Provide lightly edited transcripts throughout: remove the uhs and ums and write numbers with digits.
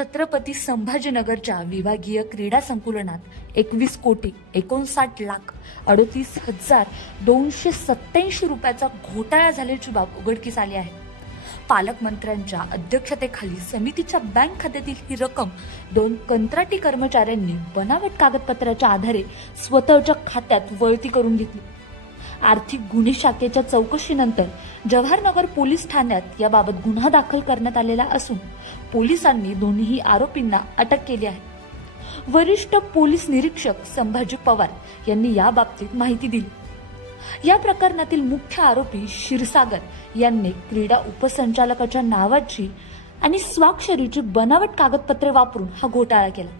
छत्रपती संभाजीनगरच्या विभागीय क्रीडा संकुलनात 21,38,38,287 रुपयाचा घोटाळा झाल्याची बाब उघडकीस आली आहे। पालकमंत्र्यांच्या अध्यक्षतेखाली समितीच्या बँक खात्यातील ही रक्कम 2 कंत्राटी कर्मचाऱ्यांनी बनावट कागदपत्राच्या आधारे स्वतःच्या खात्यात वळती करून घेतली। आर्थिक गुन्हे शाखेच्या चौकशीनंतर जवाहरनगर पोलीस ठाण्यात याबाबत गुन्हा दाखल करण्यात आलेला असून पोलिसांनी दोन्ही आरोपींना अटक केली आहे। वरिष्ठ पोलीस निरीक्षक संभाजी पवार यांनी याबाबतीत माहिती दिली। या प्रकरणातील मुख्य आरोपी क्षीरसागर यांनी क्रीडा उपसंचालकाच्या नावाची आणि स्वाक्षरीची बनावट कागदपत्रे वापरून हा घोटाळा केला।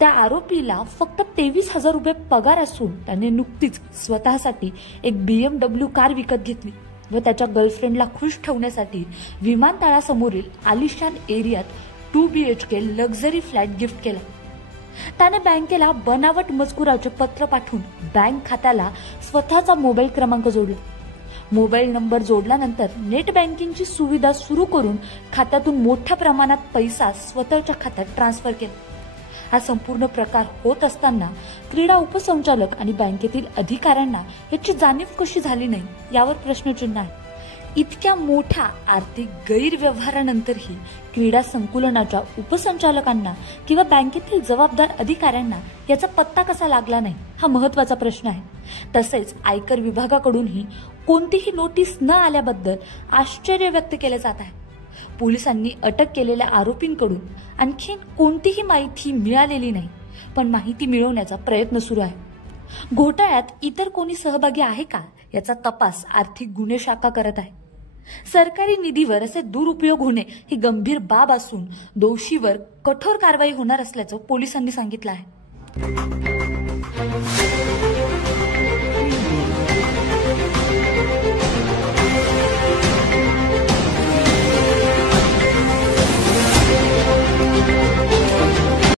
त्या आरोपीला फक्त 23,000 रुपये पगार असून त्याने नुकतीच स्वतःसाठी एक BMW कार विकत घेतली व त्याच्या गर्लफ्रेंडला खुश ठेवण्यासाठी विमानतळासमोरील आलिशान एरियात 2 BHK लक्झरी फ्लॅट गिफ्ट केला। त्याने बँकेला बनावट मजकुराचे पत्र पाठवून बँक खात्याला स्वतःचा मोबाईल क्रमांक जोडला। मोबाईल नंबर जोडल्यानंतर नेट बँकिंगची सुविधा सुरू करून खात्यातून मोठ्या प्रमाणात पैसा स्वतःच्या खात्यात ट्रान्सफर केला। हा संपूर्ण प्रकार होत असताना क्रीडा उपसंचालक आणि बँकेतील अधिकाऱ्यांना याची जाणीव कशी झाली नाही यावर प्रश्नचिन्ह आहे। इतक्या मोठ्या आर्थिक गैरव्यवहारानंतरही क्रीडा संकुलनाच्या उपसंचालकांना किंवा बँकेतील जबाबदार अधिकाऱ्यांना याचा पत्ता कसा लागला नाही हा महत्त्वाचा प्रश्न आहे। तसेच आयकर विभागाकडूनही कोणतीही नोटीस न आल्याबद्दल आश्चर्य व्यक्त केले जात आहे। पोलिसांनी अटक केलेल्या आरोपींकडून आणखी कोणतीही माहिती मिळालेली नाही, पण माहिती मिळवण्याचा प्रयत्न सुरू आहे। घोटाळ्यात इतर कोणी सहभागी आहे का याचा तपास आर्थिक गुन्हे शाखा करत आहे। सरकारी निधीवर असे दुरुपयोग होणे ही गंभीर बाब असून दोषीवर कठोर कारवाई होणार असल्याचं पोलिसांनी सांगितलं आहे।